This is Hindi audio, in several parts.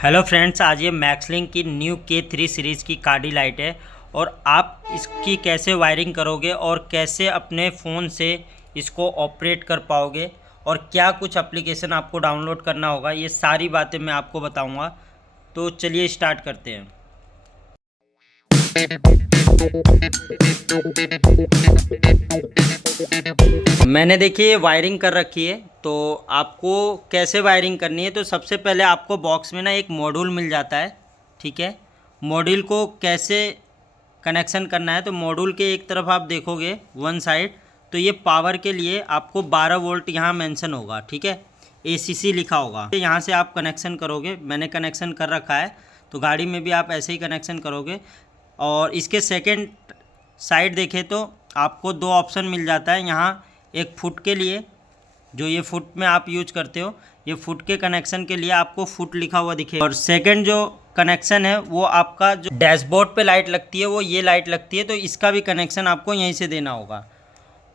हेलो फ्रेंड्स, आज ये मैक्सलिंक की न्यू K3 सीरीज़ की कार्डी लाइट है और आप इसकी कैसे वायरिंग करोगे और कैसे अपने फ़ोन से इसको ऑपरेट कर पाओगे और क्या कुछ एप्लीकेशन आपको डाउनलोड करना होगा, ये सारी बातें मैं आपको बताऊंगा। तो चलिए स्टार्ट करते हैं। मैंने देखिए वायरिंग कर रखी है। तो आपको कैसे वायरिंग करनी है, तो सबसे पहले आपको बॉक्स में ना एक मॉड्यूल मिल जाता है। ठीक है, मॉड्यूल को कैसे कनेक्शन करना है, तो मॉड्यूल के एक तरफ आप देखोगे वन साइड, तो ये पावर के लिए आपको 12 वोल्ट यहाँ मेंशन होगा। ठीक है, ACC लिखा होगा। यहाँ से आप कनेक्शन करोगे, मैंने कनेक्शन कर रखा है, तो गाड़ी में भी आप ऐसे ही कनेक्शन करोगे। और इसके सेकेंड साइड देखें तो आपको दो ऑप्शन मिल जाता है यहाँ। एक फुट के लिए, जो ये फुट में आप यूज करते हो, ये फुट के कनेक्शन के लिए आपको फुट लिखा हुआ दिखेगा। और सेकंड जो कनेक्शन है वो आपका जो डैशबोर्ड पे लाइट लगती है, वो ये लाइट लगती है, तो इसका भी कनेक्शन आपको यहीं से देना होगा।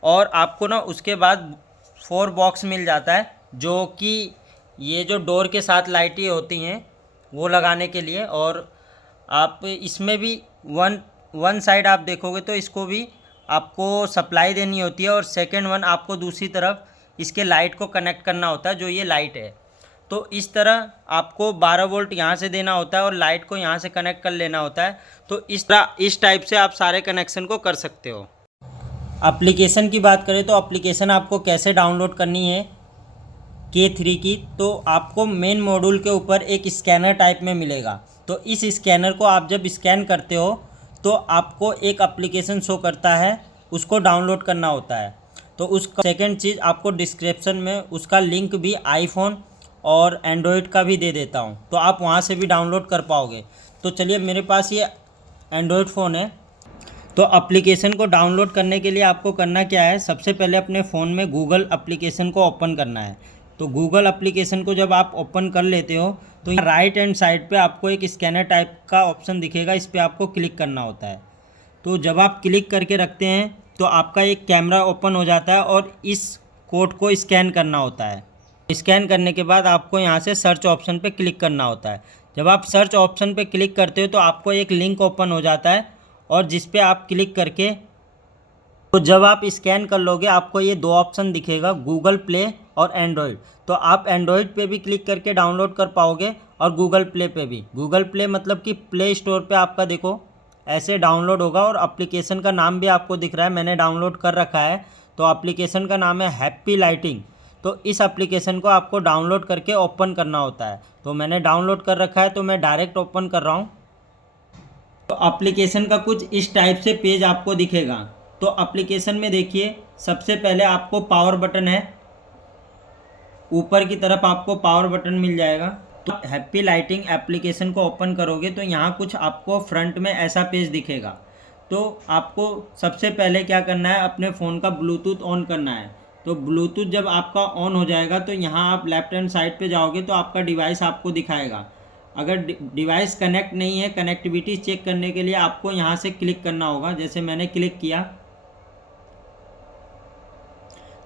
और आपको ना उसके बाद 4 बॉक्स मिल जाता है, जो कि ये जो डोर के साथ लाइटें होती हैं वो लगाने के लिए। और आप इसमें भी वन साइड आप देखोगे तो इसको भी आपको सप्लाई देनी होती है, और सेकंड वन आपको दूसरी तरफ इसके लाइट को कनेक्ट करना होता है, जो ये लाइट है। तो इस तरह आपको 12 वोल्ट यहाँ से देना होता है और लाइट को यहाँ से कनेक्ट कर लेना होता है। तो इस तरह इस टाइप से आप सारे कनेक्शन को कर सकते हो। एप्लीकेशन की बात करें तो एप्लीकेशन आपको कैसे डाउनलोड करनी है K3 की, तो आपको मेन मॉड्यूल के ऊपर एक स्कैनर टाइप में मिलेगा। तो इस स्कैनर को आप जब स्कैन करते हो तो आपको एक एप्लीकेशन शो करता है, उसको डाउनलोड करना होता है। तो उस सेकंड चीज़ आपको डिस्क्रिप्शन में उसका लिंक भी आईफोन और एंड्रॉयड का भी दे देता हूँ, तो आप वहाँ से भी डाउनलोड कर पाओगे। तो चलिए, मेरे पास ये एंड्रॉयड फ़ोन है। तो एप्लीकेशन को डाउनलोड करने के लिए आपको करना क्या है, सबसे पहले अपने फ़ोन में गूगल एप्लीकेशन को ओपन करना है। तो गूगल एप्लीकेशन को जब आप ओपन कर लेते हो तो राइट हैंड साइड पे आपको एक स्कैनर टाइप का ऑप्शन दिखेगा, इस पर आपको क्लिक करना होता है। तो जब आप क्लिक करके रखते हैं तो आपका एक कैमरा ओपन हो जाता है और इस कोड को स्कैन करना होता है। स्कैन करने के बाद आपको यहाँ से सर्च ऑप्शन पे क्लिक करना होता है। जब आप सर्च ऑप्शन पे क्लिक करते हो तो आपको एक लिंक ओपन हो जाता है, और जिस पे आप क्लिक करके, तो जब आप स्कैन कर लोगे आपको ये दो ऑप्शन दिखेगा, गूगल प्ले और एंड्रॉयड। तो आप एंड्रॉयड पे भी क्लिक करके डाउनलोड कर पाओगे और गूगल प्ले पे भी। गूगल प्ले मतलब कि प्ले स्टोर पे आपका देखो ऐसे डाउनलोड होगा, और एप्लीकेशन का नाम भी आपको दिख रहा है, मैंने डाउनलोड कर रखा है। तो एप्लीकेशन का नाम है हैप्पी लाइटिंग। तो इस एप्लीकेशन को आपको डाउनलोड करके ओपन करना होता है। तो मैंने डाउनलोड कर रखा है, तो मैं डायरेक्ट ओपन कर रहा हूँ। तो एप्लीकेशन का कुछ इस टाइप से पेज आपको दिखेगा। तो एप्लीकेशन में देखिए, सबसे पहले आपको पावर बटन है, ऊपर की तरफ आपको पावर बटन मिल जाएगा। तो हैप्पी लाइटिंग एप्लीकेशन को ओपन करोगे तो यहाँ कुछ आपको फ्रंट में ऐसा पेज दिखेगा। तो आपको सबसे पहले क्या करना है, अपने फ़ोन का ब्लूटूथ ऑन करना है। तो ब्लूटूथ जब आपका ऑन हो जाएगा तो यहाँ आप लेफ्ट हैंड साइड पे जाओगे तो आपका डिवाइस आपको दिखाएगा। अगर डिवाइस कनेक्ट नहीं है, कनेक्टिविटी चेक करने के लिए आपको यहाँ से क्लिक करना होगा। जैसे मैंने क्लिक किया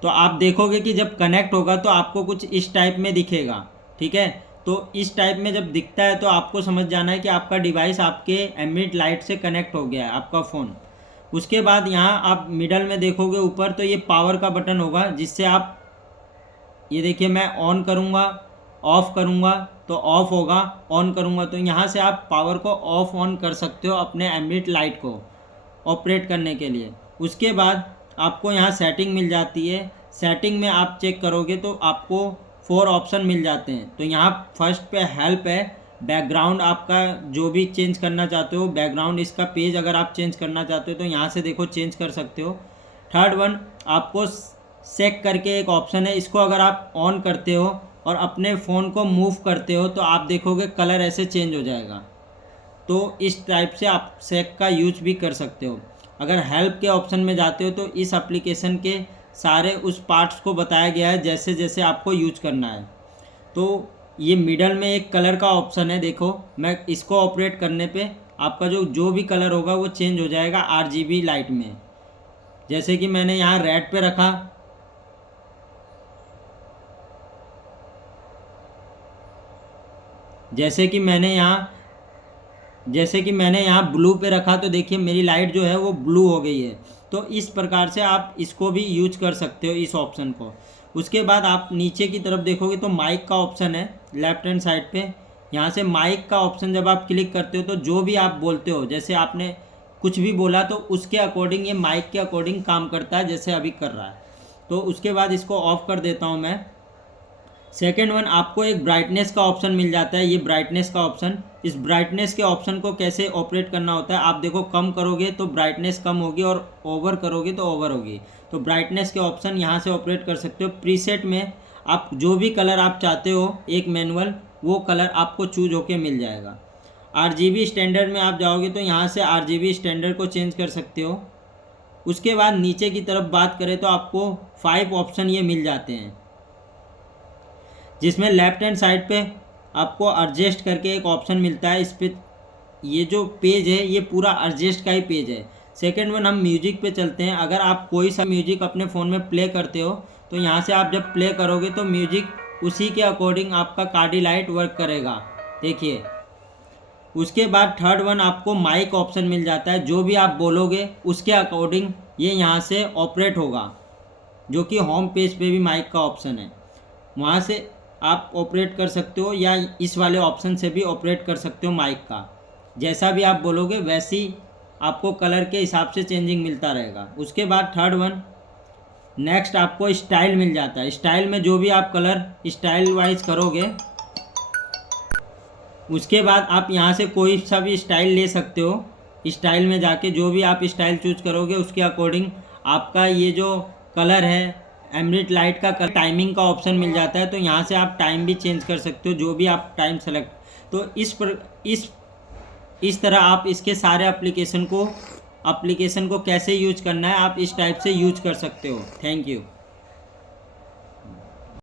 तो आप देखोगे कि जब कनेक्ट होगा तो आपको कुछ इस टाइप में दिखेगा। ठीक है, तो इस टाइप में जब दिखता है तो आपको समझ जाना है कि आपका डिवाइस आपके एम्बिएंट लाइट से कनेक्ट हो गया है, आपका फ़ोन। उसके बाद यहाँ आप मिडल में देखोगे ऊपर, तो ये पावर का बटन होगा, जिससे आप, ये देखिए, मैं ऑन करूँगा, ऑफ़ करूँगा तो ऑफ़ होगा, ऑन करूँगा तो यहाँ से आप पावर को ऑफ़ ऑन कर सकते हो अपने एम्बिएंट लाइट को ऑपरेट करने के लिए। उसके बाद आपको यहाँ सेटिंग मिल जाती है। सेटिंग में आप चेक करोगे तो आपको 4 ऑप्शन मिल जाते हैं। तो यहाँ फर्स्ट पे हेल्प है, बैकग्राउंड आपका जो भी चेंज करना चाहते हो, बैकग्राउंड इसका पेज अगर आप चेंज करना चाहते हो तो यहाँ से देखो चेंज कर सकते हो। थर्ड वन आपको सेक करके एक ऑप्शन है, इसको अगर आप ऑन करते हो और अपने फ़ोन को मूव करते हो तो आप देखोगे कलर ऐसे चेंज हो जाएगा। तो इस टाइप से आप सेक का यूज भी कर सकते हो। अगर हेल्प के ऑप्शन में जाते हो तो इस एप्लीकेशन के सारे उस पार्ट्स को बताया गया है, जैसे जैसे आपको यूज करना है। तो ये मिडल में एक कलर का ऑप्शन है, देखो, मैं इसको ऑपरेट करने पे आपका जो भी कलर होगा वो चेंज हो जाएगा RGB लाइट में। जैसे कि मैंने यहाँ रेड पे रखा, जैसे कि मैंने यहाँ ब्लू पे रखा तो देखिए मेरी लाइट जो है वो ब्लू हो गई है। तो इस प्रकार से आप इसको भी यूज कर सकते हो, इस ऑप्शन को। उसके बाद आप नीचे की तरफ देखोगे तो माइक का ऑप्शन है लेफ्ट हैंड साइड पे। यहाँ से माइक का ऑप्शन जब आप क्लिक करते हो तो जो भी आप बोलते हो, जैसे आपने कुछ भी बोला तो उसके अकॉर्डिंग ये माइक के अकॉर्डिंग काम करता है, जैसे अभी कर रहा है। तो उसके बाद इसको ऑफ कर देता हूँ मैं। सेकेंड वन, आपको एक ब्राइटनेस का ऑप्शन मिल जाता है, ये ब्राइटनेस का ऑप्शन। इस ब्राइटनेस के ऑप्शन को कैसे ऑपरेट करना होता है, आप देखो कम करोगे तो ब्राइटनेस कम होगी और ओवर करोगे तो ओवर होगी। तो ब्राइटनेस के ऑप्शन यहाँ से ऑपरेट कर सकते हो। प्रीसेट में आप जो भी कलर आप चाहते हो एक मैनुअल, वो कलर आपको चूज होके मिल जाएगा। RGB स्टैंडर्ड में आप जाओगे तो यहाँ से RGB स्टैंडर्ड को चेंज कर सकते हो। उसके बाद नीचे की तरफ बात करें तो आपको 5 ऑप्शन ये मिल जाते हैं, जिसमें लेफ्ट हैंड साइड पे आपको एडजस्ट करके एक ऑप्शन मिलता है। इस पे ये जो पेज है ये पूरा एडजस्ट का ही पेज है। सेकंड वन, हम म्यूजिक पे चलते हैं। अगर आप कोई सा म्यूजिक अपने फ़ोन में प्ले करते हो तो यहाँ से आप जब प्ले करोगे तो म्यूजिक उसी के अकॉर्डिंग आपका कार्डी लाइट वर्क करेगा, देखिए। उसके बाद थर्ड वन, आपको माइक ऑप्शन मिल जाता है। जो भी आप बोलोगे उसके अकॉर्डिंग ये यहाँ से ऑपरेट होगा, जो कि होम पेज पे भी माइक का ऑप्शन है, वहाँ से आप ऑपरेट कर सकते हो, या इस वाले ऑप्शन से भी ऑपरेट कर सकते हो माइक का। जैसा भी आप बोलोगे वैसी आपको कलर के हिसाब से चेंजिंग मिलता रहेगा। उसके बाद थर्ड वन, नेक्स्ट आपको स्टाइल मिल जाता है। स्टाइल में जो भी आप कलर स्टाइल वाइज करोगे, उसके बाद आप यहाँ से कोई सा भी स्टाइल ले सकते हो। स्टाइल में जाके जो भी आप स्टाइल चूज करोगे उसके अकॉर्डिंग आपका ये जो कलर है एम्बिएंट लाइट का कलर, टाइमिंग का ऑप्शन मिल जाता है। तो यहाँ से आप टाइम भी चेंज कर सकते हो, जो भी आप टाइम सेलेक्ट। तो इस तरह आप इसके सारे एप्लीकेशन को कैसे यूज करना है आप इस टाइप से यूज कर सकते हो। Thank you.